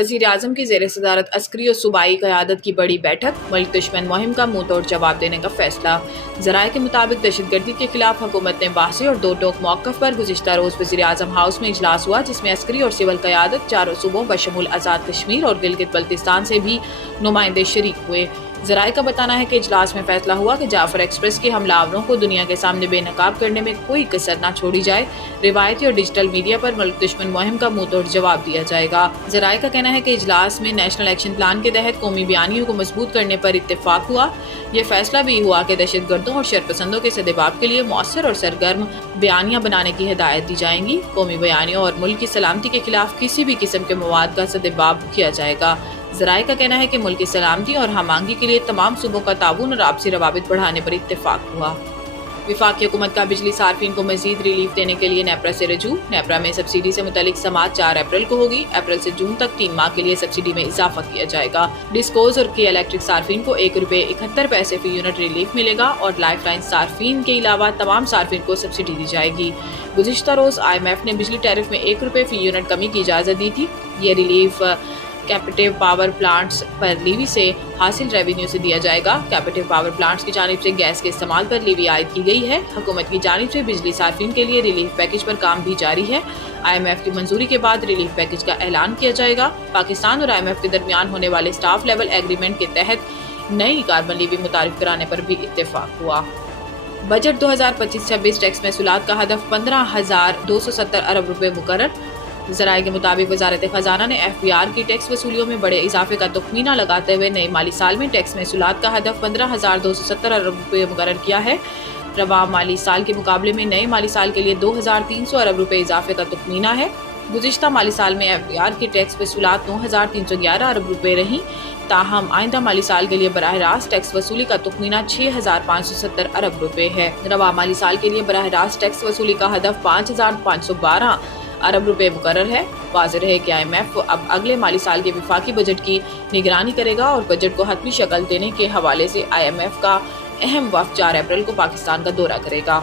वजीर आजम की ज़ेर सदारत अस्करी और सूबाई क़यादत की बड़ी बैठक, मुल्क दुश्मन मुहिम का मुंह तोड़ जवाब देने का फैसला। ज़राए के मुताबिक दहशतगर्दी के खिलाफ हुकूमत ने वाज़ेह और दो टोक मौक़िफ़ पर गुज़िश्ता रोज़ वज़ीर आज़म हाउस में इजलास हुआ, जिसमें अस्करी और सिविल क़यादत चारों सूबों बशमूल आज़ाद कश्मीर और गिलगित बल्तिस्तान से भी नुमाइंदे शरीक हुए। ज़राए का बताना है कि इजलास में फैसला हुआ कि जाफर एक्सप्रेस के हमलावरों को दुनिया के सामने बेनकाब करने में कोई कसर न छोड़ी जाए। रिवायती और डिजिटल मीडिया पर मुल्क दुश्मन मुहिम का मुंह तोड़ जवाब दिया जाएगा। ज़राए का कहना है कि इजलास में नेशनल एक्शन प्लान के तहत कौमी बयानियों को मजबूत करने पर इत्तेफाक हुआ। यह फैसला भी हुआ कि दहशतगर्दों और शरपसंदों के सदेबाब के लिए मौसर और सरगर्म बयानियाँ बनाने की हिदायत दी जाएंगी। कौमी बयानियों और मुल्क की सलामती के खिलाफ किसी भी किस्म के मवाद का सदेबाब किया जाएगा। ज़राए का कहना है कि मुल्क की सलामती और हमआहंगी के लिए तमाम सूबों का ताउन और आपसी रवाबित बढ़ाने पर इत्तेफाक हुआ। वफाकी हुकूमत का बिजली सार्फिन को मजीद रिलीफ देने के लिए नेपरा से रजू। नेपरा में सब्सिडी से मुतल्लिक समाअत 4 अप्रैल को होगी। अप्रैल से जून तक 3 माह के लिए सब्सिडी में इजाफा किया जाएगा। डिस्कोज और की इलेक्ट्रिक सार्फिन को ₹1.71 फी यूनिट रिलीफ मिलेगा और लाइफ लाइन सार्फिन के अलावा तमाम सार्फिन को सब्सिडी दी जाएगी। गुज़िश्ता रोज़ IMF ने बिजली टैरिफ में ₹1 फी यूनिट कमी की इजाज़त दी थी। ये रिलीफ कैपेटिव पावर प्लांट्स पर लीवी से हासिल रेवेन्यू से दिया जाएगा। कैपेटिव पावर प्लांट्स की जानिब से गैस के इस्तेमाल पर लीवी आयद की गई है। हुकूमत की जानिब से बिजली सार्फिन के लिए रिलीफ पैकेज पर काम भी जारी है। IMF की मंजूरी के बाद रिलीफ पैकेज का ऐलान किया जाएगा। पाकिस्तान और IMF के दरमियान होने वाले स्टाफ लेवल एग्रीमेंट के तहत नई कार्बन लीवी मुतारिफ कराने पर भी इत्तेफाक हुआ। बजट 2025-26 टैक्स महसूलात का हदफ 15,270 अरब रुपए मुकर्रर। ज़राए के मुताबिक वज़ारत ख़जाना ने FBR की टैक्स वसूलियों में बड़े इजाफे का तखमीना लगाते हुए नए माली साल में टैक्स महसूलात का हदफ 15,270 अरब रुपये मुकर्रर किया है। रवा माली साल के मुकाबले में नए माली साल के लिए 2,300 अरब रुपये इजाफे का तखमीना है। गुज़िश्ता माली साल में FBR की टैक्स वसूलात 9,311 अरब रुपये रहीं। ताहम आइंदा माली साल के लिए बराह रास्त टैक्स वसूली का तखमीना 6,570 अरब रुपये है। रवा माली साल के लिए बराह रास्त टैक्स वसूली का हदफ 5,512 अरब रुपए मुकर्रर है। वाज़ेह है कि IMF अब अगले माली साल के वफाकी बजट की निगरानी करेगा और बजट को हतमी शक्ल देने के हवाले से IMF का अहम वफ़द 4 अप्रैल को पाकिस्तान का दौरा करेगा।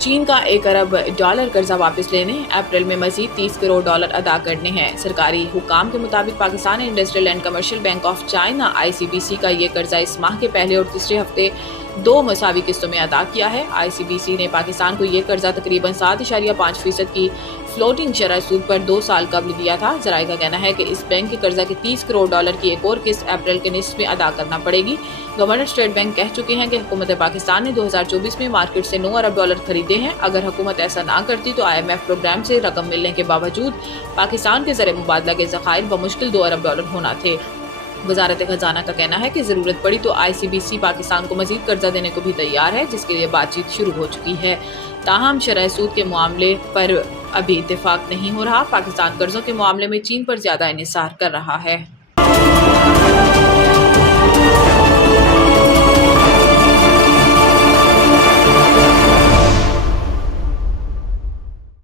चीन का $1 अरब कर्जा वापस लेने, अप्रैल में मजीद $30 करोड़ अदा करने हैं। सरकारी हुकाम के मुताबिक Pakistan industrial and commercial bank of China ICBC का ये कर्जा इस माह के पहले और तीसरे हफ्ते 2 मसावी किस्तों में अदा किया है। ICBC ने पाकिस्तान को ये कर्जा तकरीबन 7.5% की फ्लोटिंग शरह सूद पर 2 साल कबल दिया था। ज़राए का कहना है कि इस बैंक के कर्जा के $30 करोड़ की एक और किस्त अप्रैल के निस्फ में अदा करना पड़ेगी। गवर्नर स्टेट बैंक कह चुके हैं कि हुकूमत पाकिस्तान ने 2024 में मार्केट से $9 अरब खरीदे हैं। अगर हुकूमत ऐसा ना करती तो IMF प्रोग्राम से रकम मिलने के बावजूद पाकिस्तान के ज़र मुबादला के ज़खायर बमुश्किल $2 अरब होना थे। वज़ारत ख़जाना का कहना है कि ज़रूरत पड़ी तो ICBC पाकिस्तान को मज़ीद कर्जा देने को भी तैयार है, जिसके लिए बातचीत शुरू हो चुकी है। ताहम शरह सूद के मामले पर अभी इत्तेफाक नहीं हो रहा। पाकिस्तान कर्जों के मामले में चीन पर ज़्यादा इन्हिसार कर रहा है।